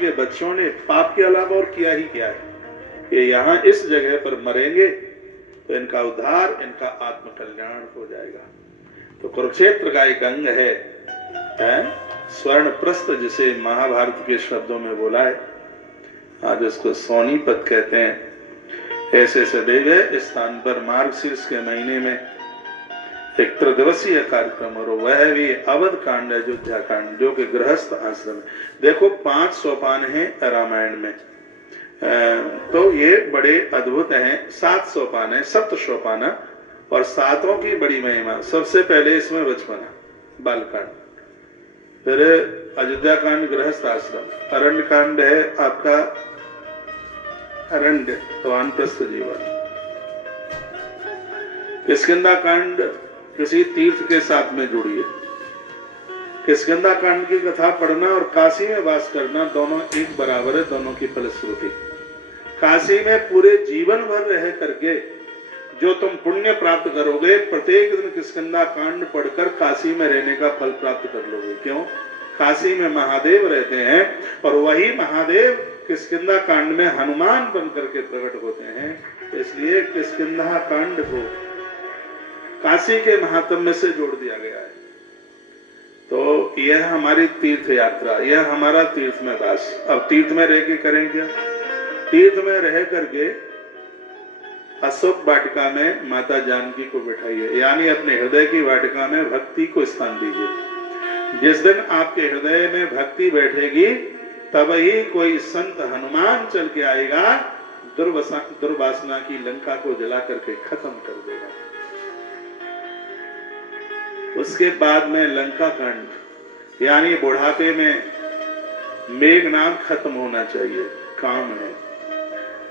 के बच्चों ने पाप के अलावा और किया ही क्या है कि यहाँ इस जगह पर मरेंगे तो इनका उद्धार, इनका आत्म कल्याण हो जाएगा। तो कुरुक्षेत्र का एक अंग है स्वर्ण प्रस्थ, जिसे महाभारत के शब्दों में बोला है, आज उसको सोनीपत कहते हैं। ऐसे सदैव इस स्थान पर मार्गशीर्ष के महीने में एक त्रिदिवसीय कार्यक्रम, और वह भी अवध कांड, अयोध्या कांड, जो कि गृहस्थ आश्रम। देखो 5 सोपान हैं रामायण में, तो ये बड़े अद्भुत हैं। 7 सोपान है, 7 सोपान, और 7 की बड़ी महिमा। सबसे पहले इसमें बचपना, बालकांड, फिर अयोध्या कांड गृहस्थ आश्रम, अरण्य कांड है आपका अरण्य, तो वानप्रस्थ जीवन, किष्किंधा कांड किसी तीर्थ के साथ में जुड़ी है। किष्किंधा कांड की कथा पढ़ना और काशी में वास करना दोनों एक बराबर है, दोनों की फलश्रुति। काशी में पूरे जीवन भर रह करके जो तुम पुण्य प्राप्त करोगे, प्रत्येक दिन किष्किंधा कांड पढ़कर काशी में रहने का फल प्राप्त कर लोगे। क्यों? काशी में महादेव रहते हैं, और वही महादेव किष्किंधा कांड में हनुमान बन करके प्रकट होते हैं। इसलिए किष्किंधा कांड को काशी के महात्म्य से जोड़ दिया गया है। तो यह हमारी तीर्थ यात्रा, यह हमारा तीर्थ में वास। अब तीर्थ में रह के करें क्या? तीर्थ में रह करके अशोक वाटिका में माता जानकी को बिठाइए, यानी अपने हृदय की वाटिका में भक्ति को स्थान दीजिए। जिस दिन आपके हृदय में भक्ति बैठेगी, तब ही कोई संत हनुमान चल के आएगा, दुर्वासना की लंका को जला करके खत्म कर देगा। उसके बाद में लंका कांड, यानी बुढ़ापे में मेघनाद खत्म होना चाहिए, काम है।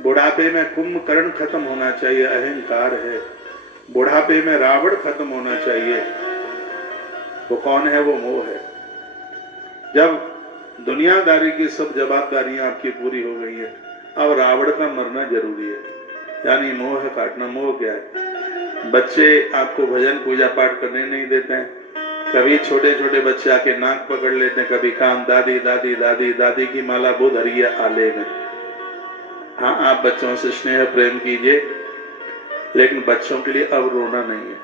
बुढ़ापे में कुंभकर्ण खत्म होना चाहिए, अहंकार है। बुढ़ापे में रावण खत्म होना चाहिए, वो कौन है? वो मोह है। जब दुनियादारी की सब जवाबदारियां आपकी पूरी हो गई है, अब रावण का मरना जरूरी है, यानी मोह काटना। मोह क्या है? बच्चे आपको भजन पूजा पाठ करने नहीं देते हैं। कभी छोटे छोटे बच्चे आके नाक पकड़ लेते हैं, कभी कान दादी दादी दादी दादी की माला बुध हरिया आले में। हाँ, आप बच्चों से स्नेह प्रेम कीजिए, लेकिन बच्चों के लिए अब रोना नहीं है,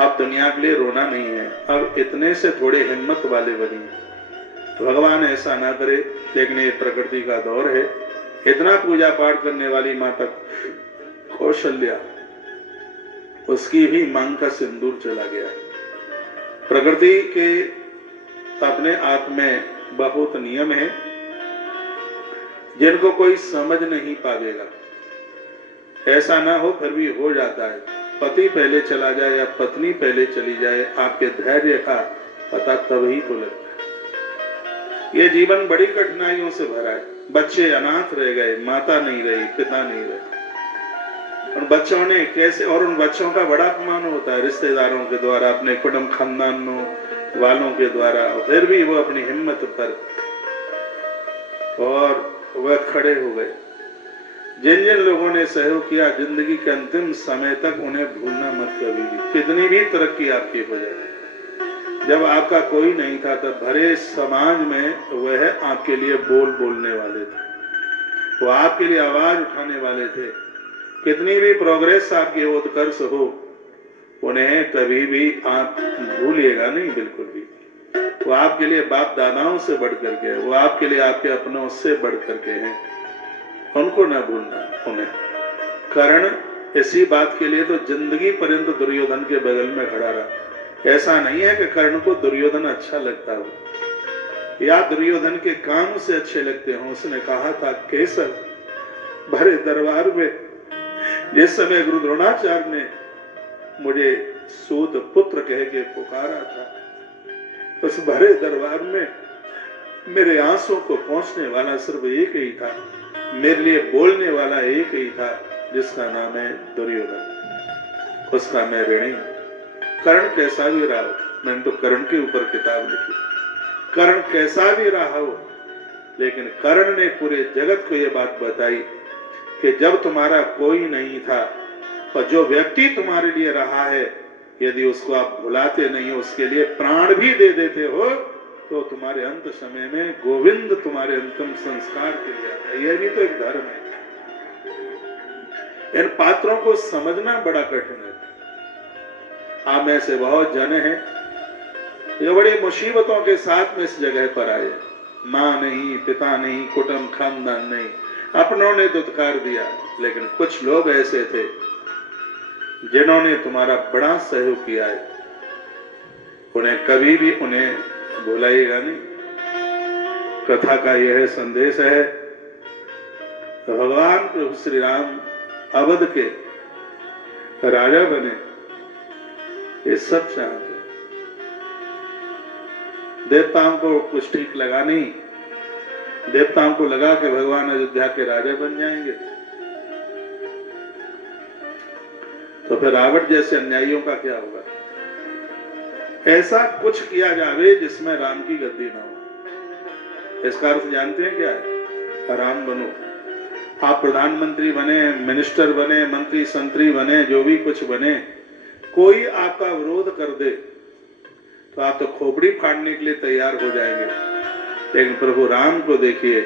अब दुनिया के लिए रोना नहीं है। अब इतने से थोड़े हिम्मत वाले बनिए। भगवान ऐसा ना करे, लेकिन ये प्रकृति का दौर है। इतना पूजा पाठ करने वाली माता कौशल्या, उसकी भी मांग का सिंदूर चला गया। प्रकृति के अपने आप में बहुत नियम है, जिनको कोई समझ नहीं पाएगा। ऐसा ना हो, फिर भी हो जाता है। पति पहले चला जाए या पत्नी पहले चली जाए, आपके धैर्य का पता तभी तो लगता है। ये जीवन बड़ी कठिनाइयों से भरा है। बच्चे अनाथ रह गए, माता नहीं रही, पिता नहीं रहे, उन बच्चों ने कैसे, और उन बच्चों का बड़ा अपमान होता है रिश्तेदारों के द्वारा, अपने कुटुंब खानदानों वालों के द्वारा, और फिर भी वो अपनी हिम्मत पर और वह खड़े हो गए। जिन जिन लोगों ने सहयोग किया, जिंदगी के अंतिम समय तक उन्हें भूलना मत कभी भी। कितनी भी तरक्की आपकी हो जाए, जब आपका कोई नहीं था, तब भरे समाज में वह आपके लिए बोलने वाले थे, वो आपके लिए आवाज उठाने वाले थे। कितनी भी प्रोग्रेस आपकी उत्कर्ष हो, उन्हें कभी भी आप भूलिएगा नहीं, बिल्कुल भी। वो आपके लिए बाप दादाओं से बढ़ करके है, वो आपके लिए आपके अपनों से बढ़ करके हैं, उनको न भूलना उन्हें। कर्ण इसी बात के लिए तो जिंदगी पर्यंत दुर्योधन के बगल में खड़ा रहा। ऐसा नहीं है कि कर्ण को दुर्योधन अच्छा लगता हो या दुर्योधन के काम से अच्छे लगते हो। उसने कहा था, केसर भरे दरबार में जिस समय गुरु द्रोणाचार्य ने मुझे सूत पुत्र कह के पुकारा था, उस भरे दरबार में मेरे आंसू को पहुंचने वाला सिर्फ एक ही था, मेरे लिए बोलने वाला एक ही था, जिसका नाम है दुर्योधन। उसका मैं ऋणी। कर्ण कैसा भी रहा हो, मैंने तो कर्ण के ऊपर किताब लिखी, कर्ण कैसा भी रहा हो, लेकिन कर्ण ने पूरे जगत को यह बात बताई कि जब तुम्हारा कोई नहीं था, और जो व्यक्ति तुम्हारे लिए रहा है, यदि उसको आप भुलाते नहीं हो, उसके लिए प्राण भी दे देते हो, तो तुम्हारे अंत समय में गोविंद तुम्हारे अंतिम संस्कार के लिए आता है। यह भी तो एक धर्म है। इन पात्रों को समझना बड़ा कठिन है। आप में से बहुत जन हैं जो बड़ी मुसीबतों के साथ में इस जगह पर आए। माँ नहीं, पिता नहीं, कुटुंब खानदान नहीं, अपनों ने दुत्कार दिया, लेकिन कुछ लोग ऐसे थे जिन्होंने तुम्हारा बड़ा सहयोग किया है। उन्हें कभी भी उन्हें भुलाइएगा नहीं। कथा का यह संदेश है, भगवान प्रभु श्री राम अवध के राजा बने, ये सब चाहते। देवताओं को कुछ ठीक लगा नहीं। देवताओं को लगा कि भगवान अयोध्या के राजा बन जाएंगे, तो फिर रावण जैसे अन्यायियों का क्या होगा। ऐसा कुछ किया जावे जिसमें राम की गद्दी ना हो। इसका अर्थ जानते हैं क्या है? राम बनो। आप प्रधानमंत्री बने, मिनिस्टर बने, मंत्री संतरी बने, जो भी कुछ बने, कोई आपका विरोध कर दे तो आप तो खोपड़ी फाड़ने के लिए तैयार हो जाएंगे। लेकिन प्रभु राम को देखिए,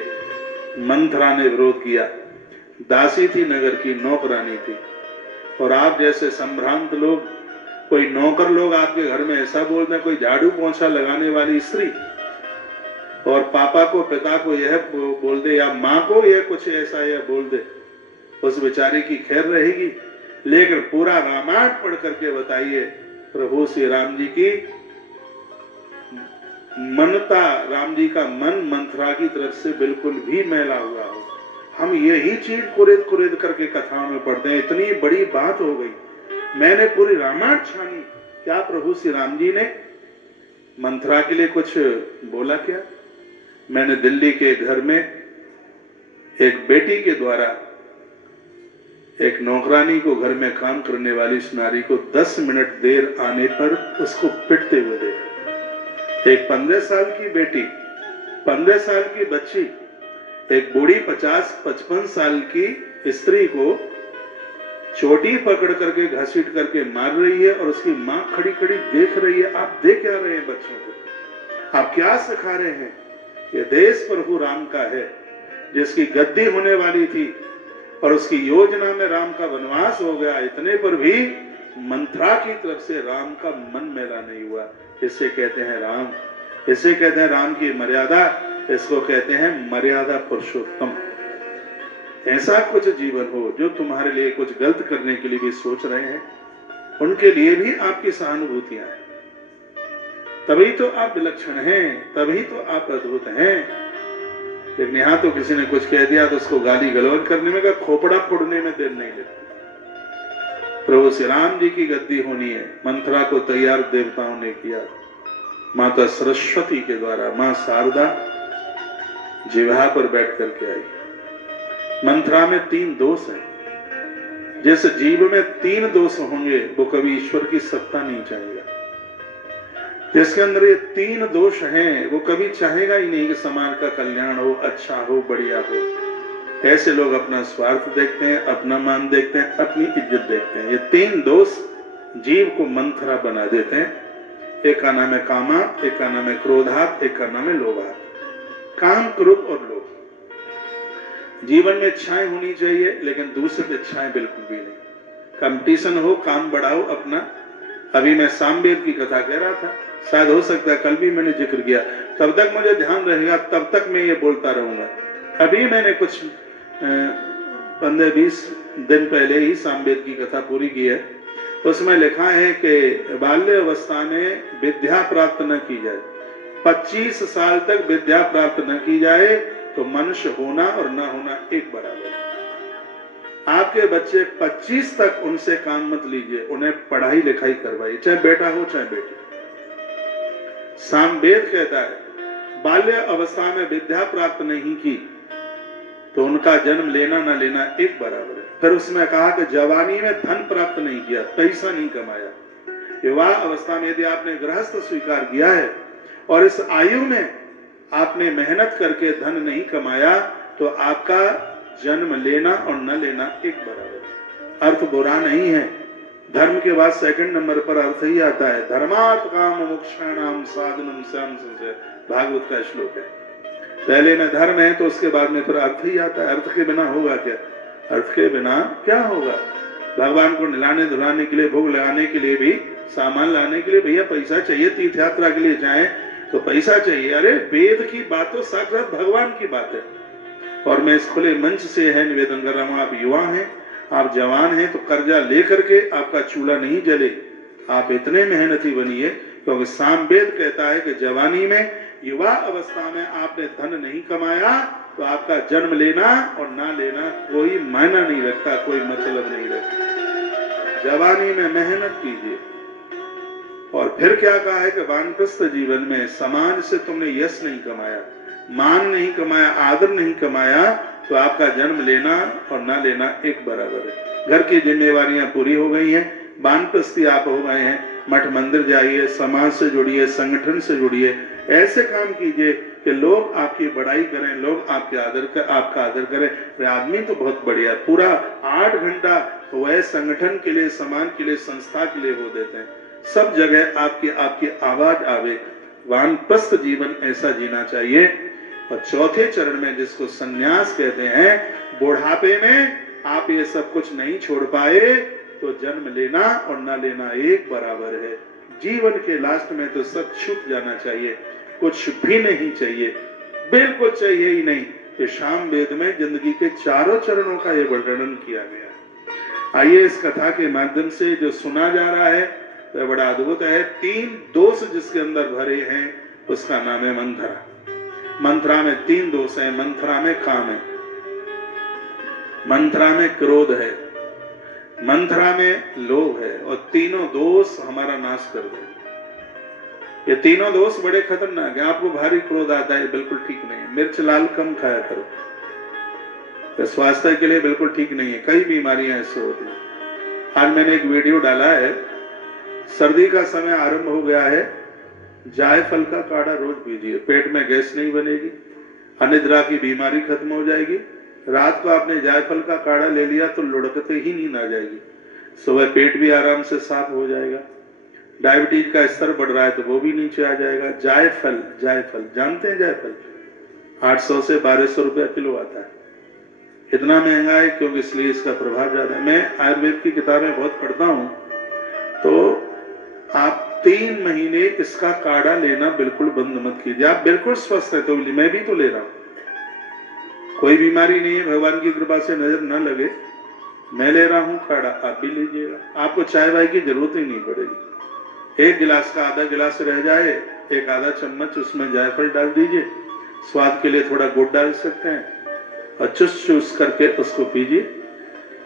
मंथरा ने विरोध किया। दासी थी, नगर की नौकरानी थी, और आप जैसे संभ्रांत लोग, कोई नौकर लोग आपके घर में ऐसा बोल दें, कोई झाड़ू पोंछा लगाने वाली स्त्री, और पापा को, पिता को यह बोल दे, या माँ को यह कुछ ऐसा यह बोल दे, उस बेचारी की खैर रहेगी। लेकिन पूरा रामायण पढ़ करके बताइए, प्रभु श्री राम जी की मनता, राम जी का मन मंथरा की तरफ से बिल्कुल भी मैला हुआ हो। हम यही चीज कुरेद कुरेद करके कथाओं में पढ़ते हैं। इतनी बड़ी बात हो गई, मैंने पूरी रामायण छानी, क्या प्रभु श्री राम जी ने मंथरा के लिए कुछ बोला क्या? मैंने दिल्ली के घर में एक बेटी के द्वारा एक नौकरानी को, घर में काम करने वाली इस नारी को 10 मिनट देर आने पर उसको पिटते हुए देखा। एक 15 साल की बेटी, 15 साल की बच्ची, एक बूढ़ी 50-55 साल की स्त्री को चोटी पकड़ करके घसीट करके मार रही है, और उसकी मां खड़ी खड़ी देख रही है। आप देख क्या रहे हैं बच्चों को? आप क्या सिखा रहे हैं? ये देश प्रभु राम का है, जिसकी गद्दी होने वाली थी, और उसकी योजना में राम का वनवास हो गया। इतने पर भी मंथरा की तरफ से राम का मन मैला नहीं हुआ। इसे कहते हैं राम, इसे कहते हैं राम की मर्यादा, इसको कहते हैं मर्यादा पुरुषोत्तम। ऐसा कुछ जीवन हो जो तुम्हारे लिए कुछ गलत करने के लिए भी सोच रहे हैं, उनके लिए भी आपकी सहानुभूतियां हैं। तभी तो आप विलक्षण हैं, तभी तो आप अद्भुत हैं। लेकिन यहां तो किसी ने कुछ कह दिया तो उसको गाली गलौज करने में, खोपड़ा फोड़ने में देर नहीं लगती। प्रभु श्री राम जी की गद्दी होनी है। मंथरा को तैयार देवताओं ने किया, माता सरस्वती के द्वारा। मां शारदा जिह्वा पर बैठ करके आई। मंथरा में 3 दोष हैं। जिस जीव में 3 दोष होंगे वो कभी ईश्वर की सत्ता नहीं चाहेगा। जिसके अंदर ये 3 दोष हैं वो कभी चाहेगा ही नहीं कि समाज का कल्याण हो, अच्छा हो, बढ़िया हो। ऐसे लोग अपना स्वार्थ देखते हैं, अपना मान देखते हैं, अपनी इज्जत देखते हैं। ये 3 दोष जीव को मंथरा बना देते हैं। एक का नाम है कामा, एक का नाम है क्रोधात, एक का नाम है लोभात। काम, क्रोध और लोभ। जीवन में इच्छाएं होनी चाहिए, लेकिन दूसरी इच्छाएं बिल्कुल भी नहीं। कंपटीशन हो, काम बढ़ाओ अपना। अभी मैं सामवेद की कथा कह रहा था, शायद हो सकता है कल भी मैंने जिक्र किया, तब तक मुझे ध्यान रहेगा, तब तक मैं ये बोलता रहूंगा। अभी मैंने कुछ 15-20 दिन पहले ही सामवेद की कथा पूरी की है। उसमें लिखा है कि बाल्य अवस्था में विद्या प्राप्त न की जाए, 25 साल तक विद्या प्राप्त न की जाए तो मनुष्य होना और न होना एक बराबर है। आपके बच्चे 25 तक उनसे काम मत लीजिए, उन्हें पढ़ाई लिखाई करवाइए, चाहे बेटा हो चाहे बेटी। सामवेद कहता है बाल्य अवस्था में विद्या प्राप्त नहीं की तो उनका जन्म लेना ना लेना एक बराबर है। फिर उसमें कहा कि जवानी में धन प्राप्त नहीं किया, पैसा नहीं कमाया। विवाह अवस्था में यदि आपने गृहस्थ स्वीकार किया है और इस आयु में आपने मेहनत करके धन नहीं कमाया तो आपका जन्म लेना और न लेना एक बराबर है। अर्थ बुरा नहीं है। धर्म के बाद सेकंड नंबर पर अर्थ ही आता है, धर्मात् काम मोक्षाणाम साधनम श्याम संशय। भागवत का श्लोक है। पहले में धर्म है तो उसके बाद में फिर अर्थ ही आता है। अर्थ के बिना होगा क्या? अर्थ के बिना क्या होगा? भगवान को नहलाने धुलाने के लिए, भोग लगाने के लिए भी, सामान लाने के लिए भैया पैसा चाहिए। तीर्थ यात्रा के लिए जाएं तो पैसा चाहिए। अरे वेद की बात तो साक्षात भगवान की बात है। और मैं इस खुले मंच से है निवेदन कर रहा हूं, आप युवा हैं, आप जवान हैं, तो कर्जा लेकर के आपका चूल्हा नहीं जले। आप इतने मेहनती बनिए, क्योंकि सामवेद कहता है कि जवानी में, युवा अवस्था में आपने धन नहीं कमाया तो आपका जन्म लेना और ना लेना कोई मायना नहीं रखता, कोई मतलब नहीं रखता। जवानी में मेहनत कीजिए। और फिर क्या कहा है कि वानप्रस्थ जीवन में समाज से तुमने यश नहीं कमाया, मान नहीं कमाया, आदर नहीं कमाया, तो आपका जन्म लेना और ना लेना एक बराबर है। घर की जिम्मेवारियां पूरी हो गई हैं, वानप्रस्थी आप हो गए हैं, मठ मंदिर जाइए, समाज से जुड़िए, संगठन से जुड़िए, ऐसे काम कीजिए कि लोग आपकी बड़ाई करें, लोग आपका आदर करें। वे आदमी तो बहुत बढ़िया, पूरा 8 घंटा वह संगठन के लिए, समाज के लिए, संस्था के लिए वो देते हैं। सब जगह आपकी आवाज आवे। वानप्रस्थ जीवन ऐसा जीना चाहिए। और चौथे चरण में, जिसको संन्यास कहते हैं, बुढ़ापे में आप ये सब कुछ नहीं छोड़ पाए तो जन्म लेना और ना लेना एक बराबर है। जीवन के लास्ट में तो सब छूट जाना चाहिए, कुछ भी नहीं चाहिए, बिल्कुल चाहिए ही नहीं। तो शाम वेद में जिंदगी के चारों चरणों का यह वर्णन किया गया। आइए इस कथा के माध्यम से जो सुना जा रहा है तो बड़ा अद्भुत है। 3 दोष जिसके अंदर भरे हैं उसका नाम है मंथरा। मंथरा में 3 दोष है। मंथरा में काम है, मंथरा में क्रोध है, मंथरा में लोभ है, और तीनों दोष हमारा नाश कर दे। ये तीनों दोष बड़े खतरनाक है। आपको भारी क्रोध आता है, बिल्कुल ठीक नहीं है। मिर्च लाल कम खाया करो, तो स्वास्थ्य के लिए बिल्कुल ठीक नहीं है। कई बीमारियां ऐसे होती हैं। आज मैंने एक वीडियो डाला है, सर्दी का समय आरंभ हो गया है, जायफल का काढ़ा रोज पीजिए, पेट में गैस नहीं बनेगी, अनिद्रा की बीमारी खत्म हो जाएगी। रात को आपने जायफल का काढ़ा ले लिया तो लुढ़कते ही नींद आ जाएगी, सुबह पेट भी आराम से साफ हो जाएगा। डायबिटीज का स्तर बढ़ रहा है तो वो भी नीचे आ जाएगा। जायफल, जायफल जानते हैं? जायफल 800 से 1200 रुपया किलो आता है। इतना महंगा है क्योंकि इसलिए इसका प्रभाव ज्यादा है। मैं आयुर्वेद की किताबें बहुत पढ़ता हूं, तो आप 3 महीने इसका काढ़ा लेना बिल्कुल बंद मत कीजिए। आप बिल्कुल स्वस्थ है तो मैं भी तो ले रहा हूं, कोई बीमारी नहीं है, भगवान की कृपा से नजर न लगे, मैं ले रहा हूं काढ़ा, आप भी लीजिएगा। आपको चाय वाय की जरूरत ही नहीं पड़ेगी। 1 गिलास का आधा गिलास रह जाए, 1 आधा चम्मच उसमें जायफल डाल दीजिए, स्वाद के लिए थोड़ा गुड़ डाल सकते हैं, और चुस चुस करके उसको पीजिए,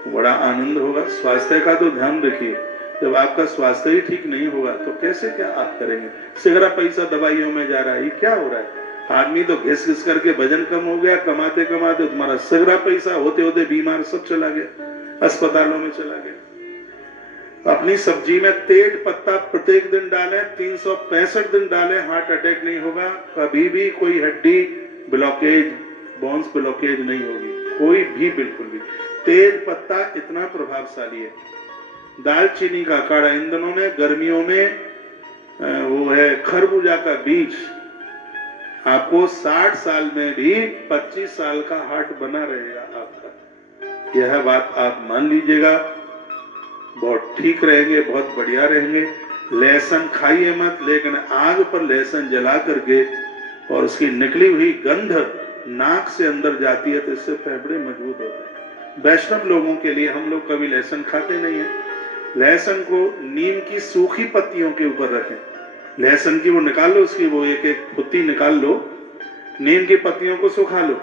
बड़ा आनंद होगा। स्वास्थ्य का तो ध्यान रखिए। जब आपका स्वास्थ्य ही ठीक नहीं होगा तो कैसे क्या आप करेंगे? सिगरा पैसा दवाइयों में जा रहा है, ये क्या हो रहा है? आदमी तो घिस घिस करके वजन कम हो गया, कमाते कमाते तुम्हारा सिगरा पैसा, होते होते बीमार सब चला गया, अस्पतालों में चला गया। अपनी सब्जी में तेज पत्ता प्रत्येक दिन डालें, 365 दिन डालें, हार्ट अटैक नहीं होगा, कभी भी कोई हड्डी ब्लॉकेज, बोन्स ब्लॉकेज नहीं होगी, कोई भी, बिल्कुल भी। तेज पत्ता इतना प्रभावशाली है। दालचीनी का काढ़ा, इन दिनों में गर्मियों में वो है खरबूजा का बीज, आपको 60 साल में भी 25 साल का हार्ट बना रहेगा आपका। यह बात आप मान लीजिएगा, बहुत ठीक रहेंगे, बहुत बढ़िया रहेंगे। लहसुन खाइए मत, लेकिन आग पर लहसुन जला करके और उसकी निकली हुई गंध नाक से अंदर जाती है तो इससे फेफड़े मजबूत होते हैं। वैष्णव लोगों के लिए, हम लोग कभी लहसुन खाते नहीं है, लहसुन को नीम की सूखी पत्तियों के ऊपर रखें, लहसुन की वो निकाल लो, उसकी वो एक एक फुत्ती निकाल लो, नीम की पत्तियों को सुखा लो,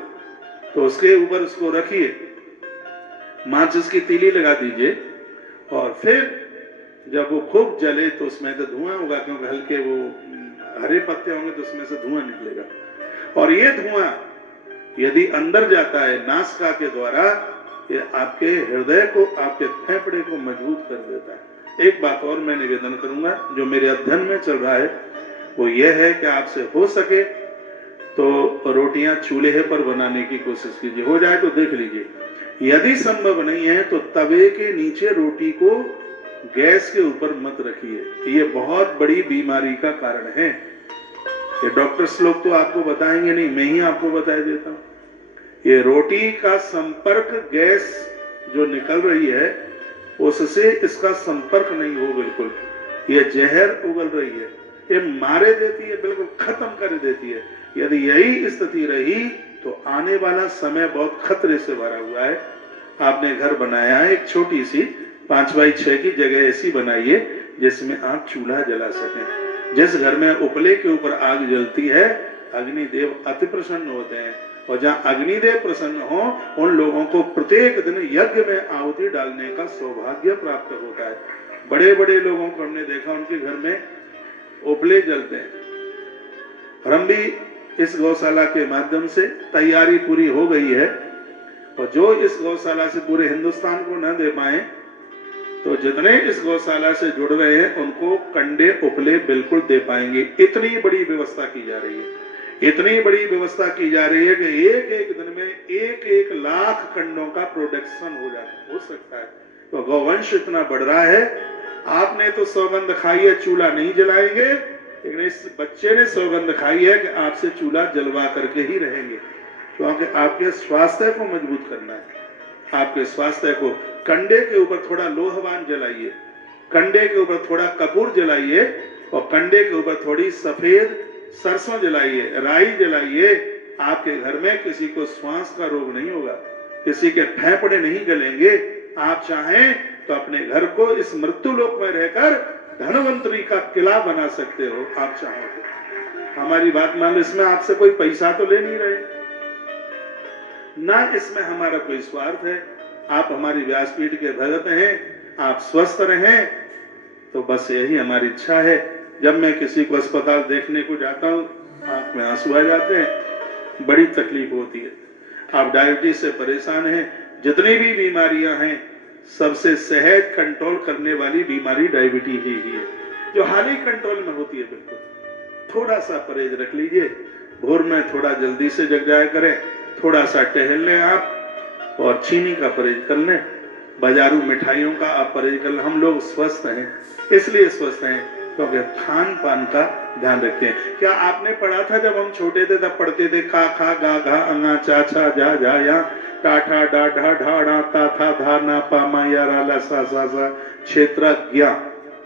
तो उसके ऊपर उसको रखिए, माचिस की तीली लगा दीजिए, और फिर जब वो खूब जले तो उसमें तो धुआं होगा, क्योंकि हल्के वो हरे पत्ते होंगे तो उसमें से धुआं निकलेगा। और ये धुआं यदि अंदर जाता है नासिका के द्वारा, ये आपके हृदय को, आपके फेफड़े को मजबूत कर देता है। एक बात और मैं निवेदन करूंगा, जो मेरे अध्ययन में चल रहा है, वो ये है कि आपसे हो सके तो रोटियां चूल्हे पर बनाने की कोशिश कीजिए। हो जाए तो देख लीजिए, यदि संभव नहीं है तो तवे के नीचे रोटी को गैस के ऊपर मत रखिए, ये बहुत बड़ी बीमारी का कारण है। ये डॉक्टर्स लोग तो आपको बताएंगे नहीं, मैं ही आपको बता देता हूं। ये रोटी का संपर्क गैस जो निकल रही है उससे इसका संपर्क नहीं हो, बिल्कुल ये जहर उगल रही है, ये मारे देती है, बिल्कुल खत्म कर देती है। यदि यही स्थिति रही तो आने वाला समय बहुत खतरे से भरा हुआ है। आपने घर बनाया है, एक छोटी सी 5x6 की जगह ऐसी बनाइए जिसमें आप चूल्हा जला सकें। जिस घर में उपले के ऊपर आग जलती है अग्निदेव अति प्रसन्न होते हैं, और जहाँ अग्निदेव प्रसन्न हो उन लोगों को प्रत्येक दिन यज्ञ में आहुति डालने का सौभाग्य प्राप्त होता है। बड़े बड़े लोगों को हमने देखा उनके घर में उपले जलते हैं। हम भी इस गौशाला के माध्यम से तैयारी पूरी हो गई है, और जो इस गौशाला से पूरे हिंदुस्तान को न दे पाए तो जितने इस गौशाला से जुड़ रहे हैं उनको कंडे उपले बिल्कुल दे पाएंगे। इतनी बड़ी व्यवस्था की जा रही है, इतनी बड़ी व्यवस्था की जा रही है कि एक एक दिन में 1-1 लाख कंडों का प्रोडक्शन हो सकता है। तो गौवंश इतना बढ़ रहा है। आपने तो सौगंध खाई है चूल्हा नहीं जलाएंगे, लेकिन इस बच्चे ने सौगंध खाई है कि आपसे चूल्हा जलवा करके ही रहेंगे, क्योंकि आपके स्वास्थ्य को मजबूत करना है। आपके स्वास्थ्य को कंडे के ऊपर थोड़ा लोहवान जलाइए, कंडे के ऊपर थोड़ा कपूर जलाइए, और कंडे के ऊपर थोड़ी सफेद सरसों जलाइए, राई जलाइए। आपके घर में किसी को श्वास का रोग नहीं होगा, किसी के फेफड़े नहीं गलेंगे। आप चाहें तो अपने घर को इस मृत्यु लोक में रहकर धनवंतरी का किला बना सकते हो, आप चाहो तो। हमारी बात मान लो, इसमें आपसे कोई पैसा तो ले नहीं रहे ना, इसमें हमारा कोई स्वार्थ है। आप हमारी व्यासपीठ के भगत हैं, आप स्वस्थ रहें, तो बस यही हमारी इच्छा है। जब मैं किसी को अस्पताल देखने को जाता हूँ आंख में आंसू आ जाते हैं, बड़ी तकलीफ होती है। आप डायबिटीज से परेशान हैं, जितनी भी बीमारियां हैं सबसे सहज कंट्रोल करने वाली बीमारी डायबिटीज ही है, जो हाल ही कंट्रोल में होती है। बिल्कुल थोड़ा सा परहेज रख लीजिए, भोर में थोड़ा जल्दी से जग जाया करें, थोड़ा सा टहल लें आप, और चीनी का परहेज कर लें, बाजारू मिठाइयों का आप परहेज कर लें। हम लोग स्वस्थ हैं, इसलिए स्वस्थ हैं क्योंकि खान पान का ध्यान रखते हैं। क्या आपने पढ़ा था जब हम छोटे थे, तब पढ़ते थे खा खा गा घा अंगा चा छा जा जा या टा ठा डा ढा ढा डा ता था धा ना पा मा या रा ला सा सा सा क्षेत्र ज्ञा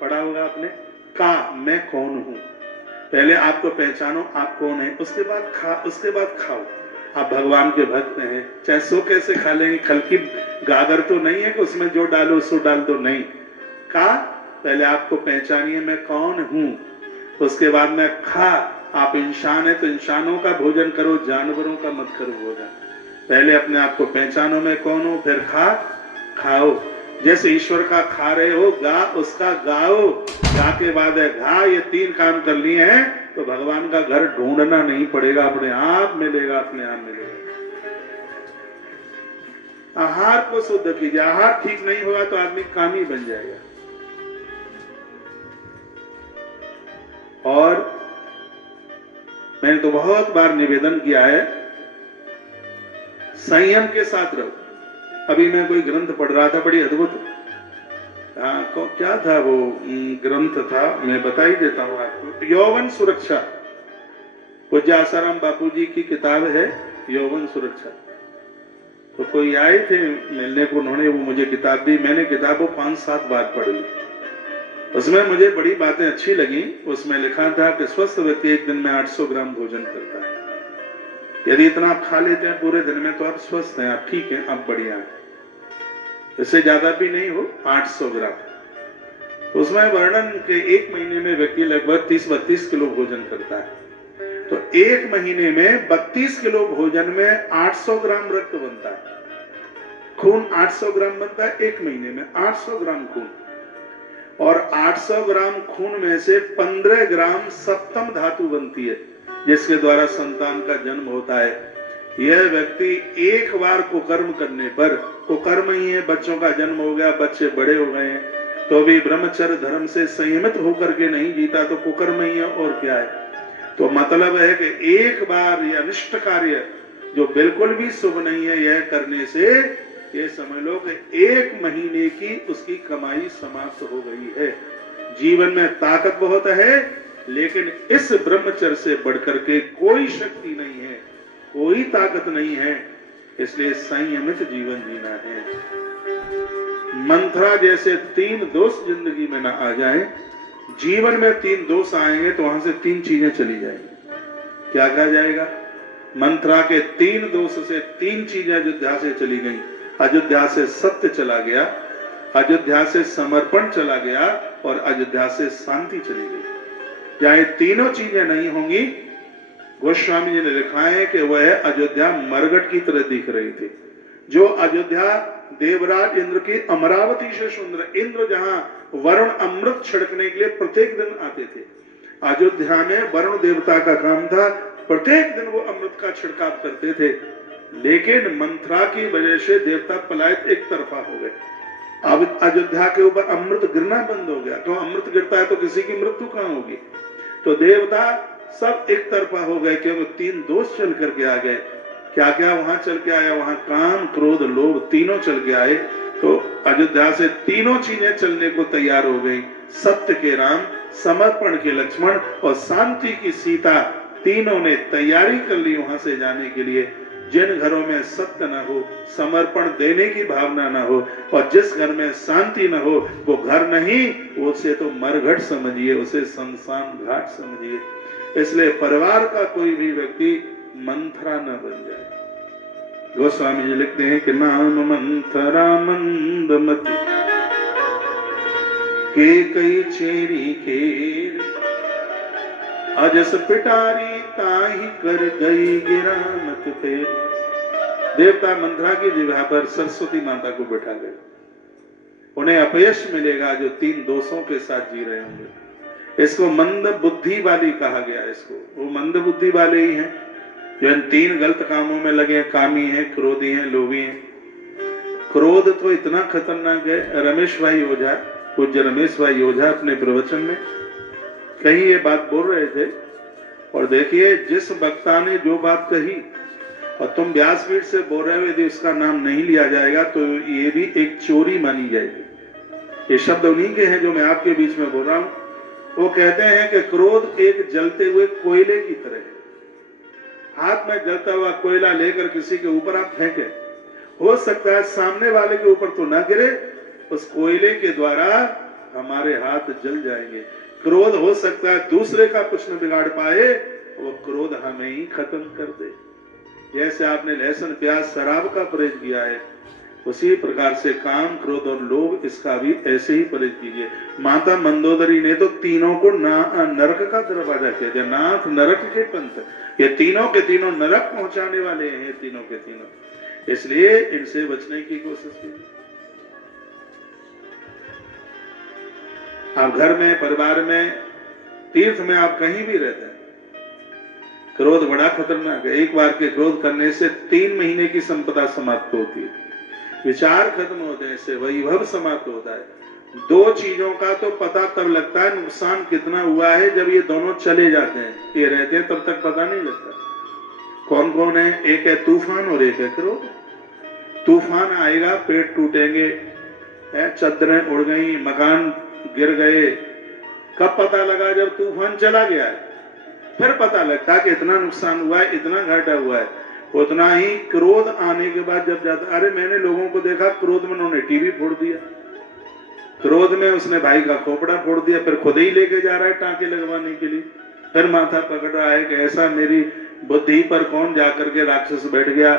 पढ़ा होगा आपने। का मैं कौन हूँ, पहले आपको पहचानो आप कौन है, उसके बाद खाओ। आप भगवान के भक्त हैं, चाहे सो कैसे खा लेंगे, खल की गागर तो नहीं है कि उसमें जो डालो सो डाल दो, नहीं। का पहले आपको पहचानिए मैं कौन हूं, उसके बाद में खा। आप इंसान है तो इंसानों का भोजन करो, जानवरों का मत करो भोजन। पहले अपने आप को पहचानो मैं कौन हूं, फिर खाओ। जैसे ईश्वर का खा रहे हो, गा उसका गाओ, गा के बाद है घा। ये 3 काम कर लिए हैं तो भगवान का घर ढूंढना नहीं पड़ेगा, अपने आप मिलेगा, अपने आप मिलेगा। आहार को शुद्ध कीजिए, आहार ठीक नहीं होगा तो आदमी कामी बन जाएगा। और मैंने तो बहुत बार निवेदन किया है, संयम के साथ रहो। अभी मैं कोई ग्रंथ पढ़ रहा था, बड़ी अद्भुत, क्या था वो ग्रंथ था, मैं बता ही देता हूं आपको। यौवन सुरक्षा, पूज्य आसाराम बापूजी की किताब है यौवन सुरक्षा। तो कोई आए थे मिलने को, उन्होंने वो मुझे किताब दी, मैंने किताब को 5-7 बार पढ़ ली। उसमें मुझे बड़ी बातें अच्छी लगी। उसमें लिखा था कि स्वस्थ व्यक्ति एक दिन में 800 ग्राम भोजन करता है। यदि इतना आप खा लेते हैं पूरे दिन में तो आप स्वस्थ हैं, आप ठीक हैं, आप बढ़िया हैं। इससे ज्यादा भी नहीं हो, 800 ग्राम। तो उसमें वर्णन के 1 महीने में व्यक्ति लगभग 30-32 किलो भोजन करता है। तो 1 महीने में 32 किलो भोजन में 800 ग्राम रक्त बनता है, खून 800 ग्राम बनता है 1 महीने में, 800 ग्राम खून। और 800 ग्राम खून में से 15 ग्राम सप्तम धातु बनती है, जिसके द्वारा संतान का जन्म होता है। यह व्यक्ति एक बार कुकर्म करने पर, कुकर्म ही है, बच्चों का जन्म हो गया, बच्चे बड़े हो गए हैं, तो भी ब्रह्मचर्य धर्म से संयमित होकर के नहीं जीता तो कुकर्म ही है, और क्या है। तो मतलब है कि एक बार यह अनिष्ट कार्य जो बिल्कुल भी शुभ नहीं है, यह करने से ये समझ लो कि 1 महीने की उसकी कमाई समाप्त हो गई है। जीवन में ताकत बहुत है, लेकिन इस ब्रह्मचर्य से बढ़कर के कोई शक्ति नहीं है, कोई ताकत नहीं है। इसलिए संयमित जीवन जीना है। मंथरा जैसे 3 दोष जिंदगी में ना आ जाए। जीवन में 3 दोष आएंगे तो वहां से 3 चीजें चली जाएंगी। क्या कहा जाएगा? मंथरा के 3 दोष से 3 चीजें अयोध्या से चली गई। अयोध्या से सत्य चला गया, अयोध्या से समर्पण चला गया और अयोध्या से शांति चली गई। जहां ये तीनों चीजें नहीं होंगी, गोस्वामी जी ने लिखा है कि वह अयोध्या मरघट की तरह दिख रही थी। जो अयोध्या देवराज इंद्र की अमरावती से सुंदर, इंद्र जहां वरुण अमृत छिड़कने के लिए प्रत्येक दिन आते थे, अयोध्या में वरुण देवता का काम था, प्रत्येक दिन वो अमृत का छिड़काव करते थे। लेकिन मंथरा की वजह से देवता पलायत एक तरफा हो गए। अब अयोध्या के ऊपर अमृत गिरना बंद हो गया। क्यों? अमृत गिरता है तो किसी की मृत्यु कहां होगी? तो देवता सब एक तरफा हो गए, क्योंकि 3 दोष चल करके आ गए। क्या क्या वहां चल के आया? वहां काम, क्रोध, लोभ तीनों चल के आए। तो अयोध्या से तीनों चीजें चलने को तैयार हो गई। सत्य के राम, समर्पण के लक्ष्मण और शांति की सीता, तीनों ने तैयारी कर ली वहां से जाने के लिए। जिन घरों में सत्य न हो, समर्पण देने की भावना न हो और जिस घर में शांति न हो, वो घर नहीं, उसे तो मरघट समझिए, उसे शमशान घाट समझिए। इसलिए परिवार का कोई भी व्यक्ति मंथरा न बन जाए। गोस्वामी जी लिखते हैं कि नाम मंथरा मंदमती के कई चेरी खेर, अजस पिटारी ताही कर गई गिरामत फेर। देवता मंथरा की जिह्वा पर सरस्वती माता को बैठा गए। उन्हें अपयश मिलेगा जो 3 दोषों के साथ जी रहे होंगे। इसको मंद बुद्धि वाली कहा गया। इसको वो मंद बुद्धि वाले ही हैं जो इन 3 गलत कामों में लगे हैं। कामी हैं, क्रोधी हैं, लोभी हैं। क्रोध तो इतना खतरनाक है। रमेश भाई ओझा, पूज्य रमेश भाई ओझा अपने प्रवचन में कहीं ये बात बोल रहे थे, और देखिए जिस वक्ता ने जो बात कही और तुम व्यासपीठ से बोल रहे हो, यदि उसका नाम नहीं लिया जाएगा तो ये भी एक चोरी मानी जाएगी। ये शब्द उन्हीं के हैं जो मैं आपके बीच में बोल रहा हूं। वो कहते हैं कि क्रोध एक जलते हुए कोयले की तरह है। हाथ में जलता हुआ कोयला लेकर किसी के ऊपर आप फेंके, हो सकता है सामने वाले के ऊपर तो ना गिरे, उस कोयले के द्वारा हमारे हाथ जल जाएंगे। क्रोध हो सकता है दूसरे का कुछ न बिगाड़ पाए, वो क्रोध हमें ही खत्म कर दे। जैसे आपने लहसुन, प्याज, शराब का परहेज किया है, उसी प्रकार से काम, क्रोध और लोभ, इसका भी ऐसे ही परहेज कीजिए। माता मंदोदरी ने तो तीनों को नरक का दरवाजा किया। जन्नाथ नरक के पंथ, ये तीनों के तीनों नरक पहुंचाने वाले हैं, तीनों के तीनों। इसलिए इनसे बचने की कोशिश कीजिए। आप घर में, परिवार में, तीर्थ में, आप कहीं भी रहते हैं, क्रोध बड़ा खतरनाक है। एक बार के क्रोध करने से 3 महीने की संपदा समाप्त होती है, विचार खत्म होते हैं, इससे वैभव समाप्त होता है। 2 चीजों का तो पता तब लगता है नुकसान कितना हुआ है, जब ये दोनों चले जाते हैं। ये रहते हैं तब तक पता नहीं लगता। कौन कौन है? एक है तूफान और एक है क्रोध। तूफान आएगा, पेड़ टूटेंगे, चद्दरें उड़ गई, मकान गिर गए। कब पता लगा? जब तूफान चला गया है, फिर पता लगता है कि इतना नुकसान हुआ है, इतना घाटा हुआ है। उतना ही क्रोध आने के बाद जब जाता, अरे मैंने लोगों को देखा क्रोध में उन्होंने टीवी फोड़ दिया, क्रोध में उसने भाई का खोपड़ा फोड़ दिया, फिर खुद ही लेके जा रहा है टांके लगवाने के लिए, फिर माथा पकड़ रहा है कि ऐसा मेरी बुद्धि पर कौन जाकर के राक्षस बैठ गया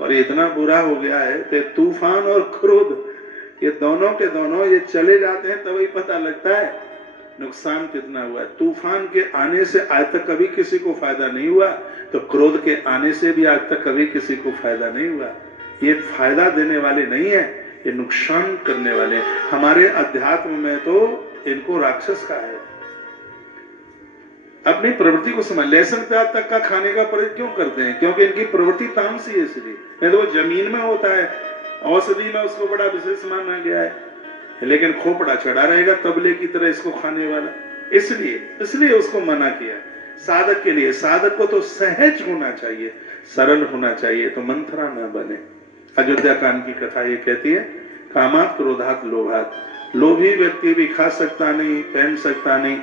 और इतना बुरा हो गया है। तो तूफान और क्रोध, ये दोनों के दोनों ये चले जाते हैं, तभी पता लगता है नुकसान कितना हुआ है। तूफान के आने से आज तक कभी किसी को फायदा नहीं हुआ, तो क्रोध के आने से भी आज तक कभी किसी को फायदा नहीं हुआ। ये फायदा देने वाले नहीं है, ये नुकसान करने वाले। हमारे अध्यात्म में तो इनको राक्षस का है। अपनी प्रवृत्ति को समझ। लहसुन प्याज तक का खाने का परहेज क्यों करते हैं? क्योंकि इनकी प्रवृत्ति तामसी है, इसलिए। नहीं तो वो जमीन में होता है, औषधि में उसको बड़ा विशेष माना गया है, लेकिन खोपड़ा चढ़ा रहेगा तबले की तरह इसको खाने वाला, इसलिए उसको मना किया। साधक के लिए, साधक को तो सहज होना चाहिए, सरल होना चाहिए, तो मंथरा न बने। अयोध्या कांड की कथा ये कहती है, कामात क्रोधात लोभात। लोभी व्यक्ति भी खा सकता नहीं, पहन सकता नहीं,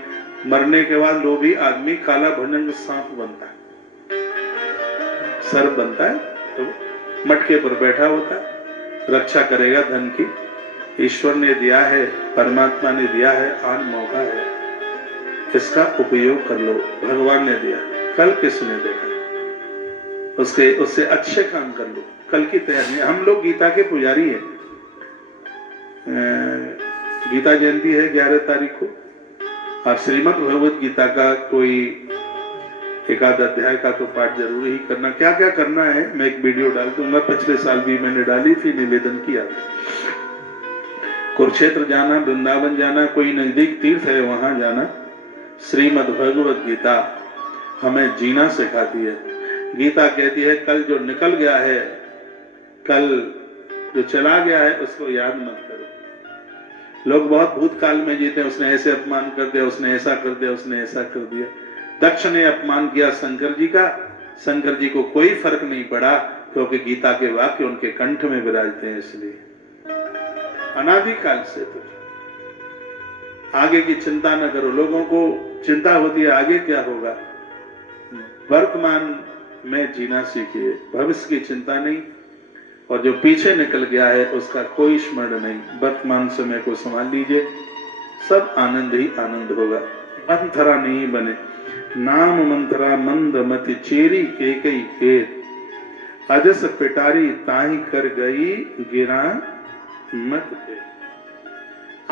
मरने के बाद लोभी आदमी काला भुजंग सांप बनता है, सर्प बनता है, तो मटके पर बैठा होता है, रक्षा करेगा धन की। ईश्वर ने दिया है, परमात्मा ने दिया है, आज मौका है, इसका उपयोग कर लो। भगवान ने दिया, कल किसने देखा, उससे अच्छे काम कर लो, कल की तैयारी। हम लोग गीता के पुजारी हैं। गीता जयंती है 11 तारीख को, और श्रीमद् भगवत गीता का कोई एक आध अध्याय का तो पाठ जरूर ही करना। क्या क्या करना है मैं एक वीडियो डाल दूंगा, पिछले साल भी मैंने डाली थी, निवेदन किया। कुरुक्षेत्र जाना, वृंदावन जाना, कोई नजदीक तीर्थ है वहां जाना। श्रीमद् भगवत गीता हमें जीना सिखाती है। गीता कहती है कल जो निकल गया है, कल जो चला गया है, उसको याद मत करो। लोग बहुत भूतकाल में जीते हैं, उसने ऐसे अपमान कर दिया, उसने ऐसा कर दिया, उसने ऐसा कर दिया। दक्ष ने अपमान किया शंकर जी का, शंकर जी को कोई फर्क नहीं पड़ा, क्योंकि गीता के वाक्य उनके कंठ में विराजते हैं। इसलिए अनादिकाल से तो आगे की चिंता न करो। लोगों को चिंता होती है आगे क्या होगा, वर्तमान में जीना सीखिए, भविष्य की चिंता नहीं। और जो पीछे निकल गया है उसका कोई स्मरण नहीं। वर्तमान समय को संभाल लीजिए, सब आनंद ही आनंद होगा। मंथरा नहीं बने, नाम मंथरा मंद मति चेरी के कई खेत, अजस पिटारी ताही कर गई गिरा मत पे।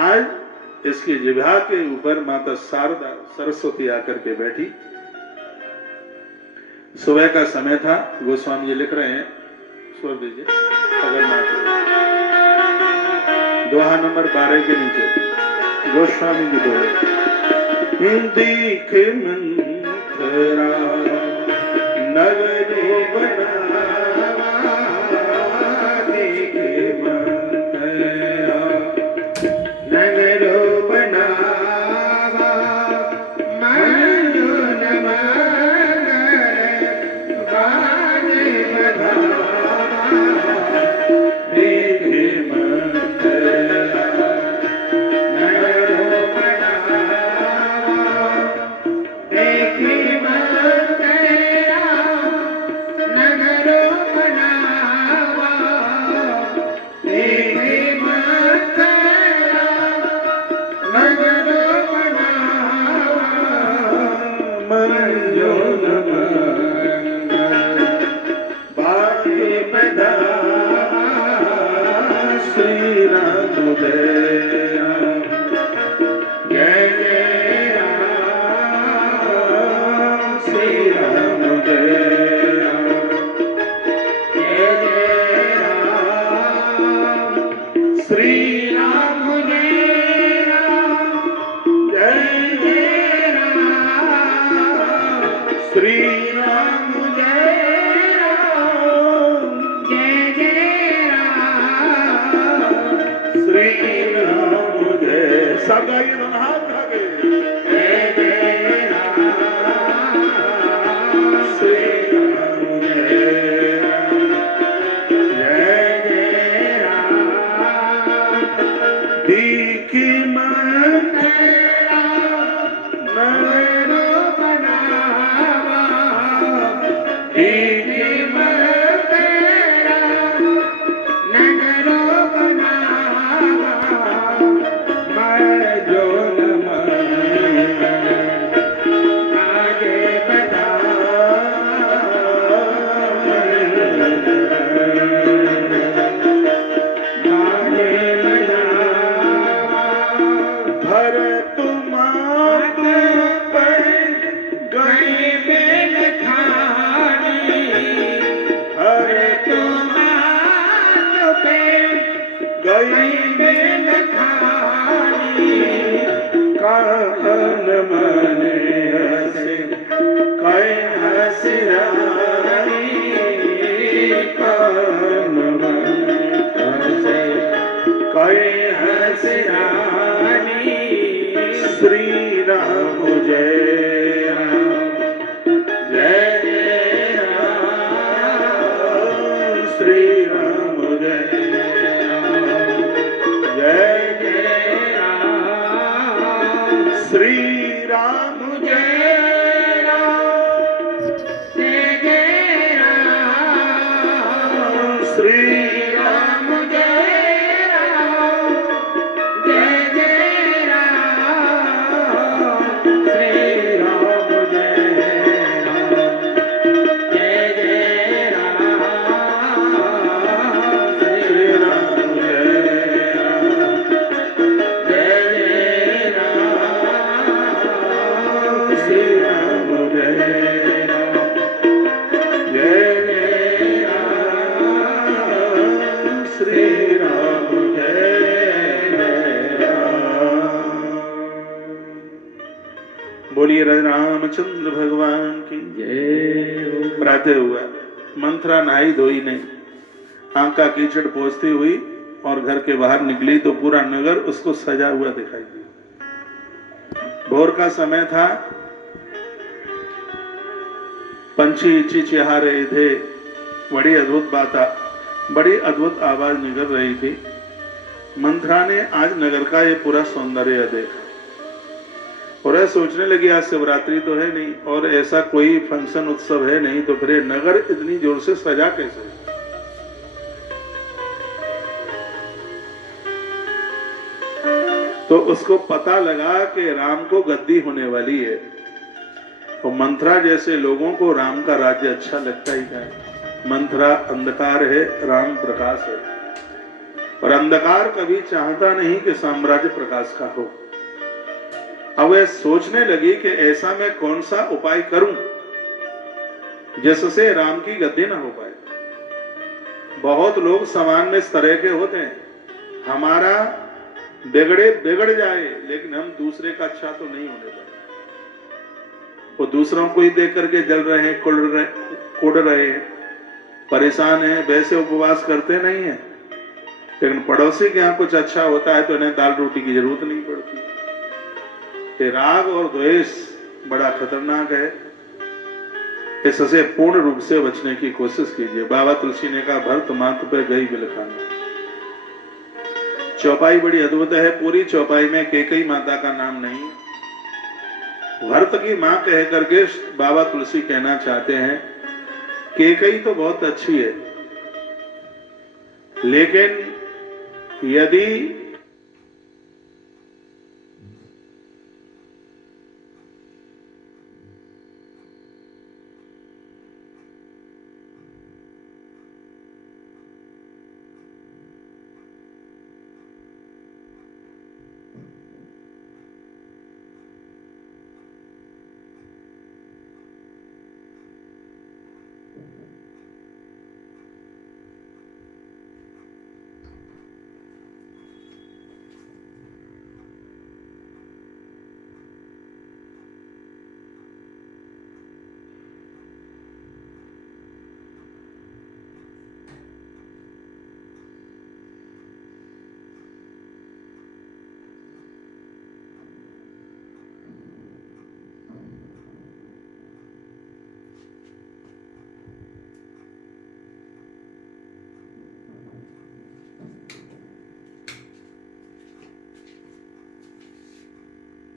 आज इसकी जिह्वा के ऊपर माता शारदा सरस्वती आकर के बैठी। सुबह का समय था, गोस्वामी जी लिख रहे हैं, छोड़ दीजिए अगर ना दोहा नंबर 12 के नीचे गोस्वामी जी बोले, हिंदी के मंथरा नगरी बना, के मंथरा नगरो बनावा, मनो नमन बाजे बधावा, देखे मंथरा नगरो बनावा, देखे मंथरा नगरो बनावा, देखे मंथरा नगरो बनावा, मंजो नमन बाजे बधावा, श्री राम जय राम, जय जय राम, श्री राम जय राम, जय जय राम, श्री राम जय राम, जय जय राम, श्री राम जय राम, जय जय राम, श्री राम जय। सब गाइए, दोनों हाथ उठा के, जय जय राम, श्री राम जय राम, जय जय राम, दीखी मंथरा नगरो बनावा, दीखी मंथरा नगरो बनावा, मैं जो नमन आगे बधावा, आगे बधावा, भरत मातु पर गई बेल खानी, भरत मातु पे गई बेल खानी, कान मने हसे कै हसरानी, कान मने हसे कै हसरानी, श्री राम जय राम, जय जय राम, श्री राम जय राम, जय जय राम, श्री राम श्री राम जय राम जय जय राम श्री राम जय राम जय जय राम श्री राम बोलिए रामचंद्र भगवान की जय। प्रातः हुआ, मंथरा नहाई धोई नहीं, आंख का कीचड़ पोंछती हुई और घर के बाहर निकली तो पूरा नगर उसको सजा हुआ दिखाई दिया। भोर का समय था, पंछी चिचिहा रहे थे, बड़ी अद्भुत आवाज निकल रही थी। मंथरा ने आज नगर का ये पूरा सौंदर्य देखा और सोचने लगी आज शिवरात्रि तो है नहीं और ऐसा कोई फंक्शन उत्सव है नहीं, तो फिर नगर इतनी जोर से सजा कैसे? तो उसको पता लगा कि राम को गद्दी होने वाली है। तो मंथरा जैसे लोगों को राम का राज्य अच्छा लगता ही है। मंथरा अंधकार है, राम प्रकाश है, और अंधकार कभी चाहता नहीं कि साम्राज्य प्रकाश का हो। अब वह सोचने लगी कि ऐसा मैं कौन सा उपाय करूं जिससे राम की गद्दी ना हो पाए। बहुत लोग समाज में इस तरह के होते हैं, हमारा बिगड़ जाए लेकिन हम दूसरे का अच्छा तो नहीं होने दें। वो दूसरों को ही देख करके जल रहे हैं, कुड़ रहे हैं, परेशान हैं, वैसे उपवास करते नहीं है, लेकिन पड़ोसी के यहाँ कुछ अच्छा होता है तो इन्हें दाल रोटी की जरूरत नहीं पड़ती। राग और द्वेष बड़ा खतरनाक है, इससे पूर्ण रूप से बचने की कोशिश कीजिए। बाबा तुलसी ने कहा भरत मात पे गई बिलखाना। चौपाई बड़ी अद्भुत है, पूरी चौपाई में कैकेयी माता का नाम नहीं, भरत की मां कह करके बाबा तुलसी कहना चाहते हैं। कैकेयी तो बहुत अच्छी है, लेकिन यदि